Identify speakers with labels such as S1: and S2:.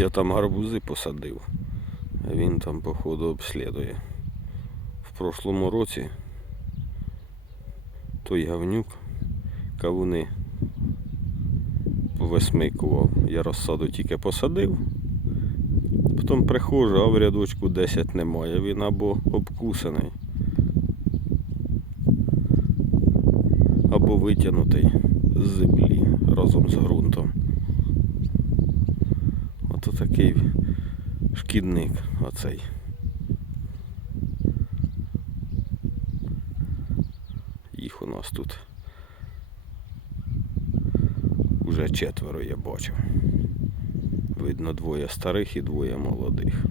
S1: Я там гарбузи посадив, він там, походу, обслідує. В прошлому році той гавнюк кавуни висмикував. Я розсаду тільки посадив. Потім приходжу, а в рядочку 10 немає. Він або обкусаний, або витягнутий з землі разом з ґрунтом. Ото такий шкідник оцей. Їх у нас тут уже четверо я бачив. Видно, двоє старих і двоє молодих.